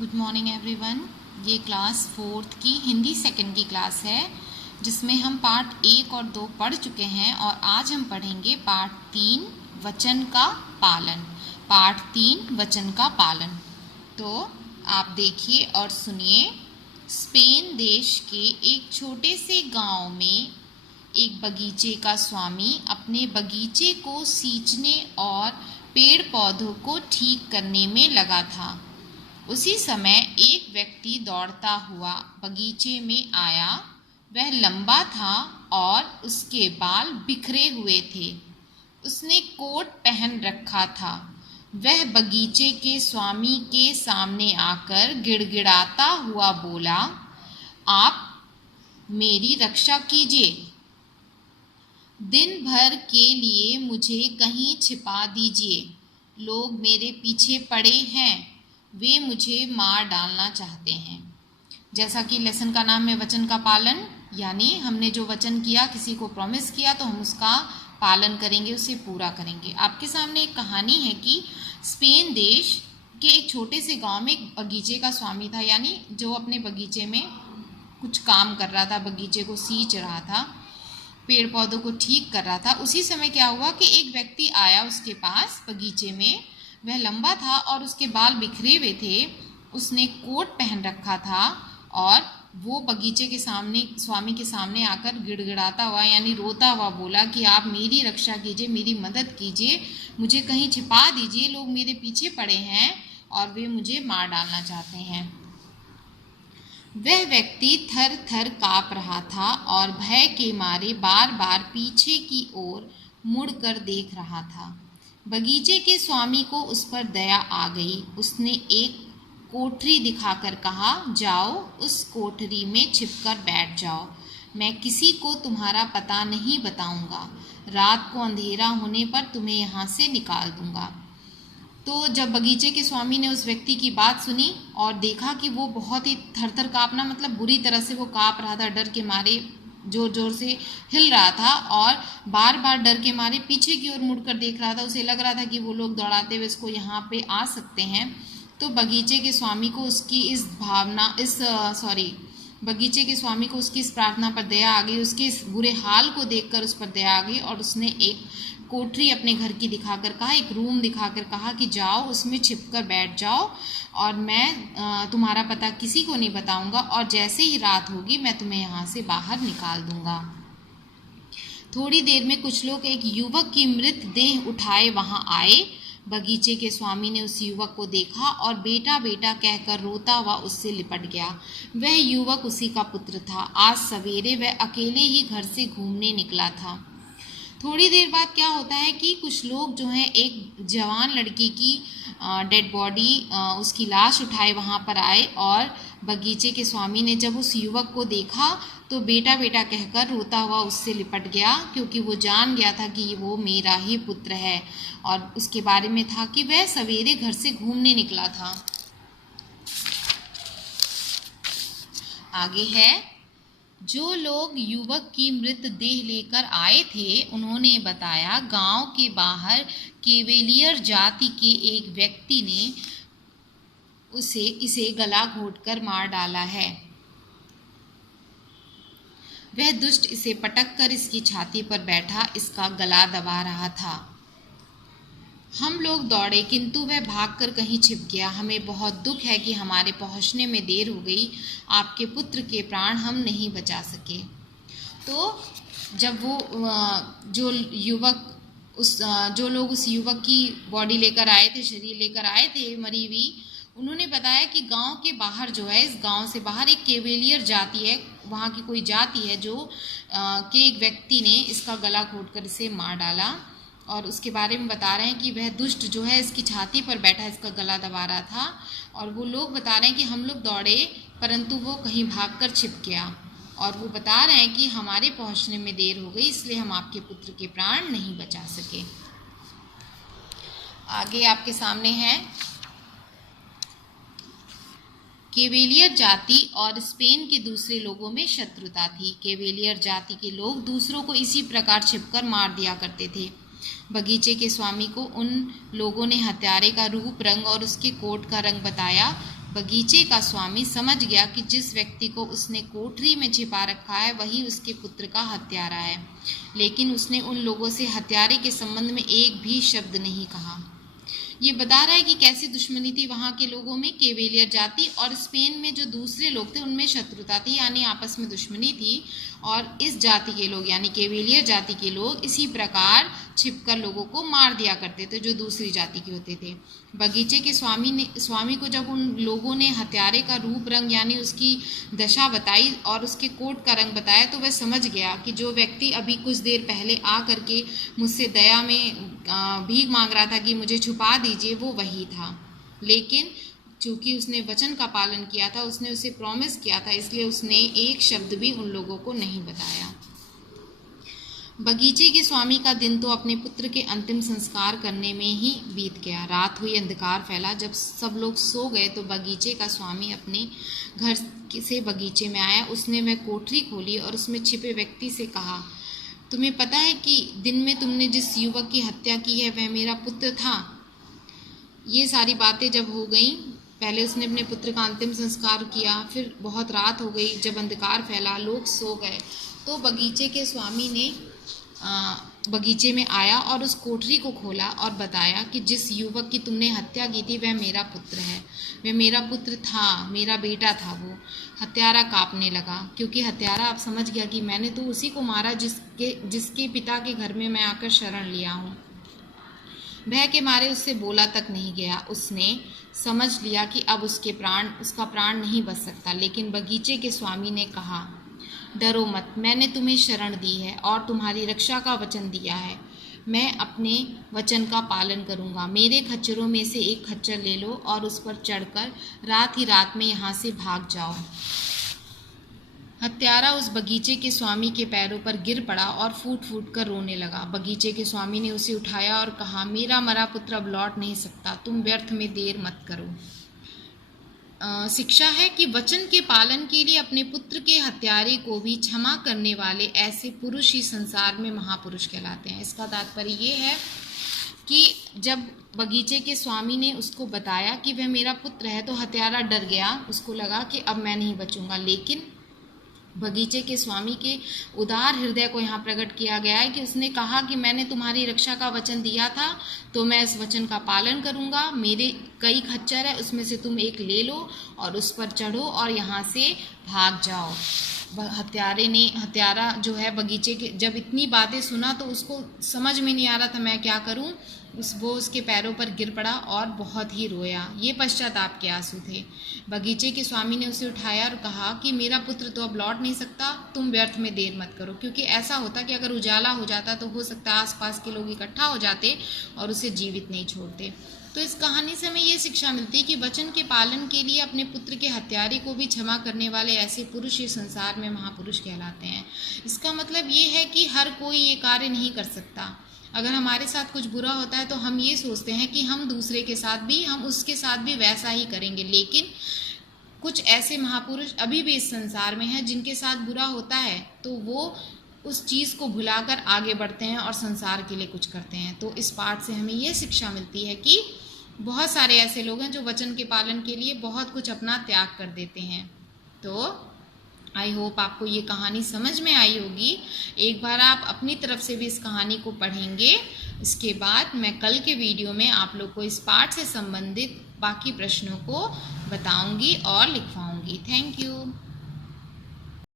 Good morning everyone. ये class 4th की Hindi second की क्लास है जिसमें हम पार्ट 1 और 2 पढ़ चुके हैं और आज हम पढ़ेंगे पार्ट 3 वचन का पालन। पार्ट 3 वचन का पालन। तो आप देखिए और सुनिए। स्पेन देश के एक छोटे से गांव में एक बगीचे का स्वामी अपने बगीचे को सींचने और पेड़ पौधों को ठीक करने में लगा था। उसी समय एक व्यक्ति दौड़ता हुआ बगीचे में आया। वह लंबा था और उसके बाल बिखरे हुए थे। उसने कोट पहन रखा था। वह बगीचे के स्वामी के सामने आकर गिड़गिड़ाता हुआ बोला, आप मेरी रक्षा कीजिए। दिन भर के लिए मुझे कहीं छिपा दीजिए। लोग मेरे पीछे पड़े हैं। वे मुझे मार डालना चाहते हैं। जैसा कि लेसन का नाम है वचन का पालन, यानी हमने जो वचन किया, किसी को प्रॉमिस किया तो हम उसका पालन करेंगे, उसे पूरा करेंगे। आपके सामने एक कहानी है कि स्पेन देश के एक छोटे से गांव में एक बगीचे का स्वामी था, यानी जो अपने बगीचे में कुछ काम कर रहा था, बगीचे को सींच रहा था, पेड़ पौधों को ठीक कर रहा था। उसी समय क्या हुआ कि एक व्यक्ति आया उसके पास बगीचे में। वह लंबा था और उसके बाल बिखरे हुए थे। उसने कोट पहन रखा था और वो बगीचे के सामने स्वामी के सामने आकर गिड़गिड़ाता हुआ यानी रोता हुआ बोला कि आप मेरी रक्षा कीजिए, मेरी मदद कीजिए, मुझे कहीं छिपा दीजिए। लोग मेरे पीछे पड़े हैं और वे मुझे मार डालना चाहते हैं। वह व्यक्ति थर थर काँप रहा था और भय के मारे बार बार पीछे की ओर मुड़कर देख रहा था। बगीचे के स्वामी को उस पर दया आ गई। उसने एक कोठरी दिखाकर कहा, जाओ उस कोठरी में छिपकर बैठ जाओ। मैं किसी को तुम्हारा पता नहीं बताऊंगा। रात को अंधेरा होने पर तुम्हें यहाँ से निकाल दूंगा। तो जब बगीचे के स्वामी ने उस व्यक्ति की बात सुनी और देखा कि वो बहुत ही थर थर काँपना, मतलब बुरी तरह से वो काँप रहा था, डर के मारे जोर जोर से हिल रहा था और बार बार डर के मारे पीछे की ओर मुड़कर देख रहा था। उसे लग रहा था कि वो लोग दौड़ाते हुए इसको यहाँ पे आ सकते हैं। तो बगीचे के स्वामी को उसकी इस बगीचे के स्वामी को उसकी इस प्रार्थना पर दया आ गई। उसके इस बुरे हाल को देखकर उस पर दया आ गई और उसने एक कोठरी अपने घर की दिखाकर कहा, एक रूम दिखाकर कहा कि जाओ उसमें छिपकर बैठ जाओ और मैं तुम्हारा पता किसी को नहीं बताऊंगा और जैसे ही रात होगी मैं तुम्हें यहाँ से बाहर निकाल दूंगा। थोड़ी देर में कुछ लोग एक युवक की मृत देह उठाए वहाँ आए। बगीचे के स्वामी ने उस युवक को देखा और बेटा बेटा कहकर रोता हुआ उससे लिपट गया। वह युवक उसी का पुत्र था। आज सवेरे वह अकेले ही घर से घूमने निकला था। थोड़ी देर बाद क्या होता है कि कुछ लोग जो हैं एक जवान लड़की की डेड बॉडी, उसकी लाश उठाए वहाँ पर आए और बगीचे के स्वामी ने जब उस युवक को देखा तो बेटा बेटा कहकर रोता हुआ उससे लिपट गया, क्योंकि वो जान गया था कि वो मेरा ही पुत्र है और उसके बारे में था कि वह सवेरे घर से घूमने निकला था। आगे है, जो लोग युवक की मृत देह लेकर आए थे उन्होंने बताया, गांव के बाहर केवेलियर जाति के एक व्यक्ति ने इसे गला घोंटकर मार डाला है। वह दुष्ट इसे पटक कर इसकी छाती पर बैठा इसका गला दबा रहा था। हम लोग दौड़े किंतु वह भागकर कहीं छिप गया। हमें बहुत दुख है कि हमारे पहुंचने में देर हो गई। आपके पुत्र के प्राण हम नहीं बचा सके। तो जब वो जो लोग उस युवक की बॉडी लेकर आए थे, शरीर लेकर आए थे मरी हुई, उन्होंने बताया कि गांव के बाहर जो है, इस गांव से बाहर एक केवेलियर जाति है, वहाँ की कोई जाति है जो के एक व्यक्ति ने इसका गला घोंटकर इसे मार डाला और उसके बारे में बता रहे हैं कि वह दुष्ट जो है इसकी छाती पर बैठा इसका गला दबा रहा था। और वो लोग बता रहे हैं कि हम लोग दौड़े परंतु वो कहीं भागकर छिप गया और वो बता रहे हैं कि हमारे पहुंचने में देर हो गई, इसलिए हम आपके पुत्र के प्राण नहीं बचा सके। आगे आपके सामने है, केवेलियर जाति और स्पेन के दूसरे लोगों में शत्रुता थी। केवेलियर जाति के लोग दूसरों को इसी प्रकार छिपकर मार दिया करते थे। बगीचे के स्वामी को उन लोगों ने हत्यारे का रूप, रंग और उसके कोट का रंग बताया। बगीचे का स्वामी समझ गया कि जिस व्यक्ति को उसने कोठरी में छिपा रखा है वही उसके पुत्र का हत्यारा है, लेकिन उसने उन लोगों से हत्यारे के संबंध में एक भी शब्द नहीं कहा। ये बता रहा है कि कैसी दुश्मनी थी वहाँ के लोगों में। केवेलियर जाति और स्पेन में जो दूसरे लोग थे उनमें शत्रुता थी, यानी आपस में दुश्मनी थी। और इस जाति के लोग यानी केवेलियर जाति के लोग इसी प्रकार छिपकर लोगों को मार दिया करते थे जो दूसरी जाति के होते थे। बगीचे के स्वामी को जब उन लोगों ने हत्यारे का रूप रंग यानी उसकी दशा बताई और उसके कोट का रंग बताया तो वह समझ गया कि जो व्यक्ति अभी कुछ देर पहले आ करके मुझसे दया में भीख मांग रहा था कि मुझे छुपा दीजिए, वो वही था। लेकिन चूंकि उसने वचन का पालन किया था, उसने उसे प्रॉमिस किया था, इसलिए उसने एक शब्द भी उन लोगों को नहीं बताया। बगीचे के स्वामी का दिन तो अपने पुत्र के अंतिम संस्कार करने में ही बीत गया। रात हुई, अंधकार फैला। जब सब लोग सो गए तो बगीचे का स्वामी अपने घर से बगीचे में आया। उसने वह कोठरी खोली और उसमें छिपे व्यक्ति से कहा, तुम्हें पता है कि दिन में तुमने जिस युवक की हत्या की है वह मेरा पुत्र था। ये सारी बातें जब हो गई, पहले उसने अपने पुत्र का अंतिम संस्कार किया, फिर बहुत रात हो गई, जब अंधकार फैला, लोग सो गए, तो बगीचे के स्वामी ने बगीचे में आया और उस कोठरी को खोला और बताया कि जिस युवक की तुमने हत्या की थी वह मेरा पुत्र है, वह मेरा पुत्र था, मेरा बेटा था। वो हत्यारा कांपने लगा, क्योंकि हत्यारा अब समझ गया कि मैंने तो उसी को मारा जिसके पिता के घर में मैं आकर शरण लिया हूँ। भय के मारे उससे बोला तक नहीं गया। उसने समझ लिया कि अब उसका प्राण नहीं बच सकता। लेकिन बगीचे के स्वामी ने कहा, डरो मत, मैंने तुम्हें शरण दी है और तुम्हारी रक्षा का वचन दिया है। मैं अपने वचन का पालन करूंगा। मेरे खच्चरों में से एक खच्चर ले लो और उस पर चढ़कर रात ही रात में यहाँ से भाग जाओ। हत्यारा उस बगीचे के स्वामी के पैरों पर गिर पड़ा और फूट फूट कर रोने लगा। बगीचे के स्वामी ने उसे उठाया और कहा, मेरा मरा पुत्र अब लौट नहीं सकता, तुम व्यर्थ में देर मत करो। शिक्षा है कि वचन के पालन के लिए अपने पुत्र के हत्यारे को भी क्षमा करने वाले ऐसे पुरुष ही संसार में महापुरुष कहलाते हैं। इसका तात्पर्य ये है कि जब बगीचे के स्वामी ने उसको बताया कि वह मेरा पुत्र है तो हत्यारा डर गया, उसको लगा कि अब मैं नहीं बचूंगा। लेकिन बगीचे के स्वामी के उदार हृदय को यहाँ प्रकट किया गया है कि उसने कहा कि मैंने तुम्हारी रक्षा का वचन दिया था तो मैं इस वचन का पालन करूँगा। मेरे कई खच्चर है, उसमें से तुम एक ले लो और उस पर चढ़ो और यहाँ से भाग जाओ। हत्यारा जो है बगीचे के जब इतनी बातें सुना तो उसको समझ में नहीं आ रहा था मैं क्या करूं। वो उसके पैरों पर गिर पड़ा और बहुत ही रोया। ये पश्चाताप के आंसू थे। बगीचे के स्वामी ने उसे उठाया और कहा कि मेरा पुत्र तो अब लौट नहीं सकता, तुम व्यर्थ में देर मत करो। क्योंकि ऐसा होता कि अगर उजाला हो जाता तो हो सकता आसपास के लोग इकट्ठा हो जाते और उसे जीवित नहीं छोड़ते। तो इस कहानी से हमें ये शिक्षा मिलती है कि वचन के पालन के लिए अपने पुत्र के हत्यारे को भी क्षमा करने वाले ऐसे पुरुष ही संसार में महापुरुष कहलाते हैं। इसका मतलब ये है कि हर कोई ये कार्य नहीं कर सकता। अगर हमारे साथ कुछ बुरा होता है तो हम ये सोचते हैं कि हम दूसरे के साथ भी, हम उसके साथ भी वैसा ही करेंगे। लेकिन कुछ ऐसे महापुरुष अभी भी इस संसार में हैं जिनके साथ बुरा होता है तो वो उस चीज़ को भुलाकर आगे बढ़ते हैं और संसार के लिए कुछ करते हैं। तो इस पाठ से हमें ये शिक्षा मिलती है कि बहुत सारे ऐसे लोग हैं जो वचन के पालन के लिए बहुत कुछ अपना त्याग कर देते हैं। तो आई होप आपको ये कहानी समझ में आई होगी। एक बार आप अपनी तरफ से भी इस कहानी को पढ़ेंगे। इसके बाद मैं कल के वीडियो में आप लोग को इस पाठ से संबंधित बाकी प्रश्नों को बताऊंगी और लिखवाऊंगी। Thank you.